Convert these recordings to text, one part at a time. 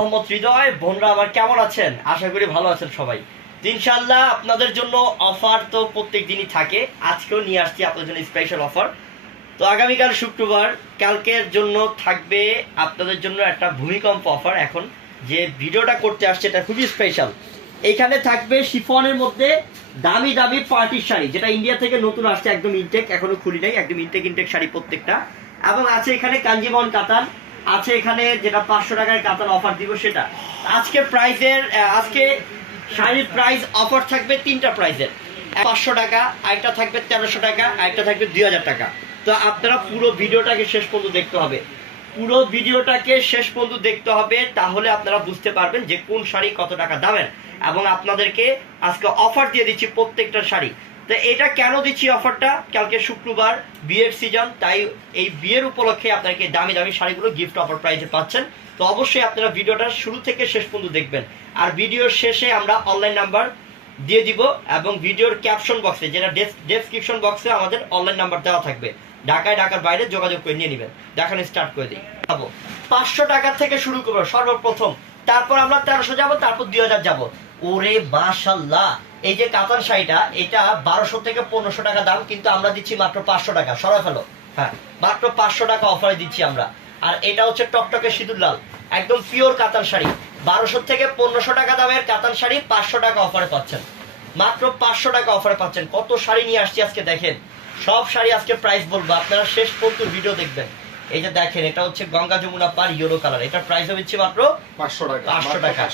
মোহাম্মদ হৃদয়। বোনরা আমার কেমন আছেন? আশা করি ভালো আছেন সবাই। ইনশাআল্লাহ আপনাদের জন্য অফার তো প্রত্যেক দিনই থাকে, আজকেও নিয়ে আসছি আপনাদের জন্য স্পেশাল অফার। তো আগামীকাল শুক্রবার, কালকের জন্য থাকবে আপনাদের জন্য একটা ভূমিকম্প অফার। এখন যে ভিডিওটা করতে আসছে এটা খুবই স্পেশাল। এইখানে থাকবে শিফনের মধ্যে দামি দামি পার্টির শাড়ি, যেটা ইন্ডিয়া থেকে নতুন আসছে, একদম ইনটেক, এখনো খুলি নাই, একদম ইনটেক শাড়ি প্রত্যেকটা। এবং আছে এখানে কাঞ্জিবরম কাতান, আছে এখানে যেটা 500 টাকার কাতান অফার দিব সেটা। আজকে আজকে শাড়ির প্রাইস অফার থাকবে তিনটা প্রাইসের, 500 টাকা, আরেকটা থাকবে 1300 টাকা, আরেকটা থাকবে 2000 টাকা। তো আপনারা পুরো ভিডিওটাকে শেষ পর্যন্ত দেখতে হবে, তাহলে আপনারা বুঝতে পারবেন যে কোন শাড়ি কত টাকা দামের। এবং আপনাদেরকে আজকে অফার দিয়ে দিচ্ছি প্রত্যেকটা শাড়ি। তো এটা কেন দিচ্ছি অফারটা? কালকে শুক্রবার, বিয়ের সিজন, তাই এই বিয়ের উপলক্ষে আপনাকে দামি দামি শাড়িগুলো গিফট অফার প্রাইসে পাচ্ছেন। তো অবশ্যই আপনারা ভিডিওটা শুরু থেকে শেষ পর্যন্ত দেখবেন। আর ভিডিওর শেষে আমরা অনলাইন নাম্বার দিয়ে দিব, এবং ভিডিওর ক্যাপশন বক্সে, যেটা ডেসক্রিপশন বক্সে আমাদের অনলাইন নাম্বার দেওয়া থাকবে। ঢাকার বাইরে যোগাযোগ করে নিয়ে নেবেন। দেখানো স্টার্ট করে দিই। 500 টাকা থেকে শুরু করবো সর্বপ্রথম, তারপর আমরা 1300 যাবো, তারপর 2000 যাবো। ওরে মাশাল্লাহ, এই যে কাতান শাড়িটা, এটা 1200 থেকে 1500 টাকা দাম, কিন্তু আমরা দিচ্ছি মাত্র 500 টাকা। সরাই ফেলো, হ্যাঁ, মাত্র 500 টাকা অফারে দিচ্ছি আমরা। আর এটা হচ্ছে টকটকে সিঁদুর লাল, একদম পিওর কাতান শাড়ি। 1200 থেকে 1500 টাকা দামের কাতান শাড়ি 500 টাকা অফারে পাচ্ছেন, মাত্র 500 টাকা অফারে পাচ্ছেন। কত শাড়ি নিয়ে আসছি আজকে দেখেন, সব শাড়ি আজকে প্রাইস বলবো, আপনারা শেষ পর্যন্ত ভিডিও দেখবেন। এই যে দেখেন, এটা হচ্ছে গঙ্গা যমুনা পার ইয়েলো কালার, এটার প্রাইস হচ্ছে মাত্র 500 টাকা।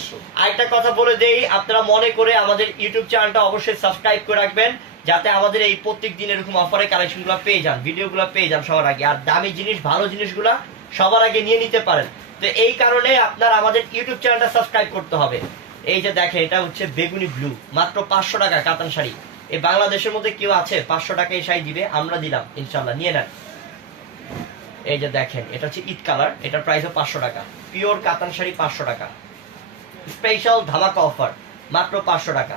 আরেকটা কথা বলে দেই, আপনারা মনে করে আমাদের ইউটিউব চ্যানেলটা অবশ্যই সাবস্ক্রাইব করে রাখবেন, যাতে আমাদের এই প্রত্যেক দিন এরকম অফারে কালেকশনগুলো পেয়ে যান, ভিডিওগুলো পেয়ে যান সবার আগে। আর দামি জিনিস, ভালো জিনিসগুলো সবার আগে নিয়ে নিতে পারেন। তো এই কারণে আপনারা আমাদের ইউটিউব চ্যানেলটা সাবস্ক্রাইব করতে হবে। এই যে দেখেন, এটা হচ্ছে বেগুনি ব্লু, মাত্র 500 টাকা কাতান শাড়ি। এই বাংলাদেশের মধ্যে কেউ আছে 500 টাকা এই শাড়ি দিবে? আমরা দিলাম, ইনশাল্লাহ নিয়ে নেন। এই যে দেখেন, এটা হচ্ছে ইট কালার, এটার প্রাইসও 500 টাকা। পিওর কাতান শাড়ি 500 টাকা, স্পেশাল ধামাকা অফার, মাত্র 500 টাকা।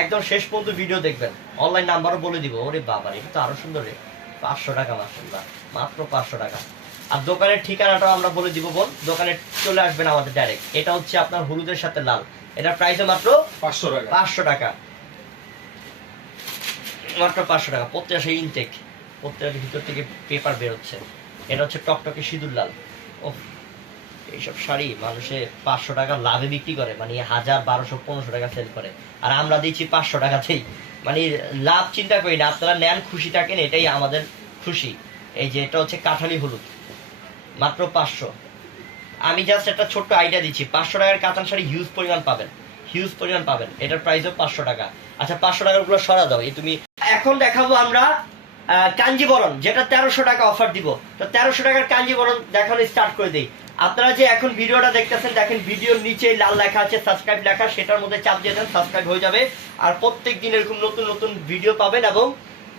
একদম শেষ পর্যন্ত ভিডিও দেখবেন, অনলাইন নাম্বারও বলে দিব। ওরে বাবা, এটা তো আরো সুন্দর রে, 500 টাকা মাশাআল্লাহ, মাত্র 500 টাকা। আর দোকানের ঠিকানাটাও আমরা বলে দিব বোন, দোকানে চলে আসবেন আমাদের ডাইরেক্ট। এটা হচ্ছে আপনার হলুদের সাথে লাল, এটার প্রাইসও মাত্র 500 টাকা। 500 টাকা, মাত্র 500 টাকা। প্রত্যেকটা সেই ইনটেক, প্রত্যেকটার ভিতর থেকে পেপার বেরোচ্ছে। এটা হচ্ছে টকটকে সিঁদুর লাল। ও, এইসব শাড়ি মানুষে 500 টাকা লাভে বিক্রি করে, মানে 1000, 1200, 1500 টাকা সেল করে, আর আমরা দিচ্ছি 500 টাকাতেই। মানে লাভ চিন্তা করি না, আপনারা নেন, খুশি থাকেন, এটাই আমাদের খুশি। এই যে এটা হচ্ছে কাঠালি হলুদ, মাত্র 500। আমি জাস্ট একটা ছোট্ট আইডিয়া দিচ্ছি, 500 টাকার কাতান শাড়ি হিউজ পরিমাণ পাবেন। এটার প্রাইসও 500 টাকা। আচ্ছা, 500 টাকার গুলো সরা দাও। এই তুমি এখন দেখাবো আমরা কাঞ্জিবরম, যেটা 1300 টাকা অফার দিব। তো 1300 টাকার কাঞ্জিবরম দেখানো স্টার্ট করে দিই। আপনারা যে এখন ভিডিওটা দেখতেছেন, দেখেন ভিডিওর নিচে লাল লেখা আছে সাবস্ক্রাইব লেখা, সেটার মধ্যে চাপ দিয়ে দেন, সাবস্ক্রাইব হয়ে যাবে। আর প্রত্যেক দিন এরকম নতুন নতুন ভিডিও পাবেন এবং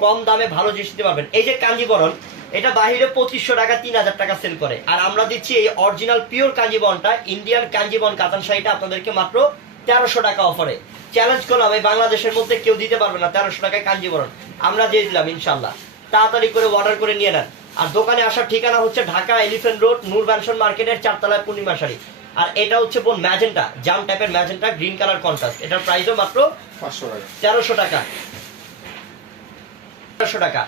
কম দামে ভালো জিনিস দিতে পারবেন। এই যে কাঞ্জিবরম, এটা বাহিরে 2500 টাকা, 3000 টাকা সেল করে, আর আমরা দিচ্ছি এই অরিজিনাল পিওর কাঞ্জিবরমটা, ইন্ডিয়ান কাঞ্জিবরম কাতান শাড়িটা আপনাদেরকে মাত্র 1300 টাকা অফারে। চ্যালেঞ্জ করলাম, এই বাংলাদেশের মধ্যে কেউ দিতে পারবে না 1300 টাকায় কাঞ্জিবরম, আমরা দিয়ে দিলাম ইনশাল্লাহ। তাড়াতাড়ি করে অর্ডার করে নিয়ে নেন। আর দোকানে আসার ঠিকানা হচ্ছে ঢাকা এলিফ্যান্ট রোড, নূর ম্যানশন মার্কেটের 4 তলায় পূর্ণিমা শাড়ি। আর এটা হচ্ছে বোন ম্যাজেন্টা, জাম টাইপের ম্যাজেন্টা, গ্রিন কালার কন্ট্রাস্ট, এটার প্রাইসও মাত্র 500 টাকা। 1300 টাকা, 1300 টাকা।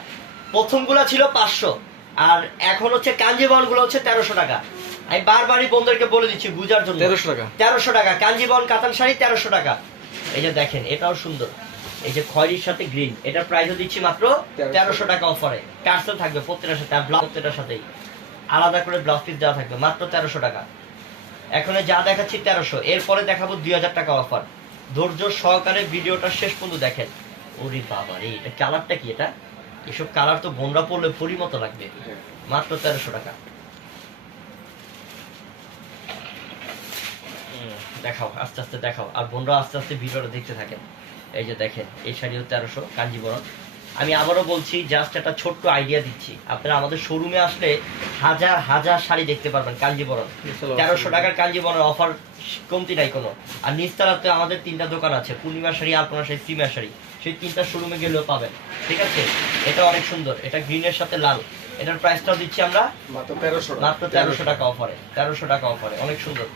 প্রথমগুলো ছিল 500, আর এখন হচ্ছে কাঞ্জিবরম গুলো হচ্ছে 1300 টাকা। আমি বারবারই বন্ধুদেরকে বলে দিচ্ছি বুঝার জন্য, 1300 টাকা কাঞ্জিবরম কাতান শাড়ি, 1300 টাকা। এই যে দেখেন, এটাও সুন্দর, এই যে খয়েরির সাথে গ্রিন, এটার প্রাইসও দিচ্ছি মাত্র 1300 টাকা অফারে। টার্সেল থাকবে প্রত্যেকটার সাথে, আর ব্লাউজ প্রত্যেকটার সাথেই আলাদা করে ব্লাউজ পিস দেওয়া থাকবে, মাত্র 1300 টাকা। এখন যা দেখাচ্ছি 1300, এরপরে দেখাবো 2000 টাকা অফার। ধৈর্য সহকারে ভিডিওটা শেষ পর্যন্ত দেখেন। ওরে বাবা রে, এটা কালারটা কি? এটা এসব কালার তো বোনরা পড়লে পরি মতো লাগবে, মাত্র 1300 টাকা। দেখাও, আস্তে আস্তে দেখাও, আর বোনরা আস্তে আস্তে ভিডিওটা দেখতে থাকেন। এই যে দেখেন, এই শাড়িও 1300 কাঞ্জিবরম। আমি আবারও বলছি, জাস্ট একটা ছোট্ট আইডিয়া দিচ্ছি, আপনারা আমাদের শোরুমে আসলে হাজার হাজার শাড়ি দেখতে পারবেন কাঞ্জিবরম। 1300 টাকার কাঞ্জিবরম অফার কমতি নাই কোনো। আর নিচতলাতে আমাদের 3টা দোকান আছে, পূর্ণিমা শাড়ি, আলপনা শাড়ি, সিমিয়া শাড়ি, সেই 3টা শোরুমে গেলেও পাবেন। ঠিক আছে, এটা অনেক সুন্দর, এটা গ্রিনের সাথে লাল, এটার প্রাইসটাও দিচ্ছি আমরা মাত্র 1300 টাকা অফারে। 1300 টাকা অফারে, অনেক সুন্দর।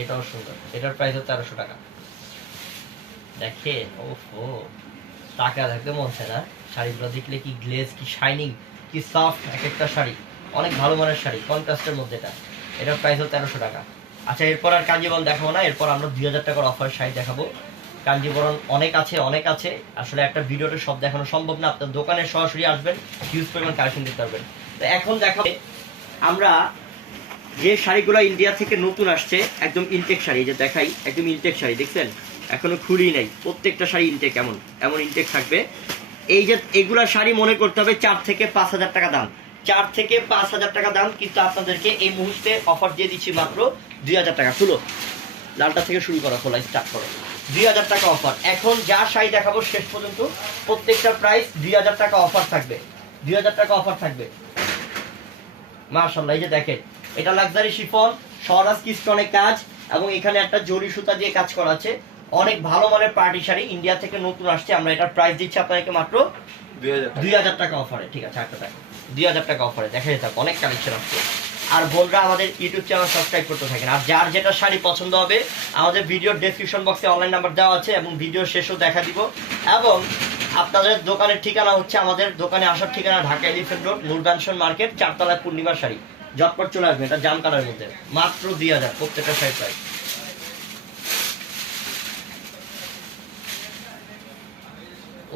এটাও সুন্দর, এটার প্রাইস 1300 টাকা। দেখেন ওহো, টাকা থাকতে মন চায় না। শাড়িগুলো দেখলে কি গ্লেজ, কি শাইনিং, কি সফট এক একটা শাড়ি, অনেক ভালো মানের শাড়ি, কন্ট্রাস্টের মধ্যে এটা। এটার প্রাইস 1300 টাকা। আচ্ছা, এরপর আর কাঞ্জিবরম দেখাবো না, এরপর আমরা 2000 টাকার অফার শাড়ি দেখাবো। কাঞ্জিবরম অনেক আছে, অনেক আছে, আসলে একটা ভিডিওতে সব দেখানো সম্ভব না। আপনার দোকানে সরাসরি আসবেন, হিউজ পরিমাণ কালেকশন দিতে পারবেন। তো এখন দেখাবো আমরা যে শাড়িগুলো ইন্ডিয়া থেকে নতুন আসছে, একদম ইনটেক শাড়ি। যে দেখাই, একদম ইনটেক শাড়ি, দেখছেন এখনো খুলি নাই, প্রত্যেকটা শাড়ি ইনটেক, এমন ইনটেক থাকবে। এই যে এগুলা শাড়ি মনে করতে হবে 4 থেকে 5,000 টাকা দাম, 4 থেকে 5,000 টাকা দাম, কিন্তু আপনাদেরকে এই মুহূর্তে অফার দিয়ে দিচ্ছি মাত্র 2,000 টাকা। খুলো, লালটা থেকে শুরু করো, খোলা স্টার্ট করো। 2,000 টাকা অফার। এখন যা শাড়ি দেখাবো শেষ পর্যন্ত প্রত্যেকটা প্রাইস 2,000 টাকা অফার থাকবে, 2,000 টাকা অফার থাকবে। মাশাআল্লাহ, এই যে দেখেন, এটা লাক্সারি শিফন, স্বরাজ কি স্টোনে কাজ, এবং এখানে একটা জরি সুতা দিয়ে কাজ করা আছে। অনেক ভালো মানের পার্টি শাড়ি, ইন্ডিয়া থেকে নতুন আসছে। আমরা এটার প্রাইস দিচ্ছি আপনাদেরকে মাত্র 2,000 টাকা অফারে। ঠিক আছে, একটা টাকা 2,000 টাকা অফারে দেখা যেত, অনেক কালেকশন আসছে। আর বোনরা আমাদের ইউটিউব চ্যানেল সাবস্ক্রাইব করতে থাকেন। আর যার যেটা শাড়ি পছন্দ হবে, আমাদের ভিডিওর ডেসক্রিপশন বক্সে অনলাইন নাম্বার দেওয়া আছে, এবং ভিডিও শেষেও দেখা দিব। এবং আপনাদের দোকানের ঠিকানা হচ্ছে, আমাদের দোকানে আসার ঠিকানা ঢাকা এলিফ্যান্ট রোড, নূর ম্যানশন মার্কেট, 4 তলায় পূর্ণিমার শাড়ি। ঝটপট চলে আসবে, এটা জাম কালারের মধ্যে, মাত্র 2,000 প্রত্যেকটা শাড়ি প্রাইস।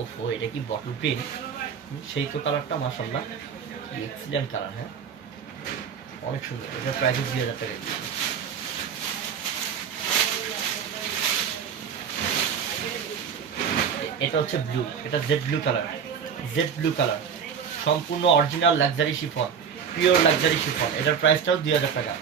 ওফো, এটা কি বটল গ্রিন, সেই তো কালারটা, মাশাআল্লাহ এক্সিলেন্ট কালার। হ্যাঁ, অনেক সুন্দর। এটা প্রাইস 2,000 টাকা। এটা হচ্ছে ব্লু, এটা jade blue colour, jade blue colour, সম্পূর্ণ original luxury chiffon, pure luxury chiffon. এটার প্রাইসটাও 2,000 টাকা।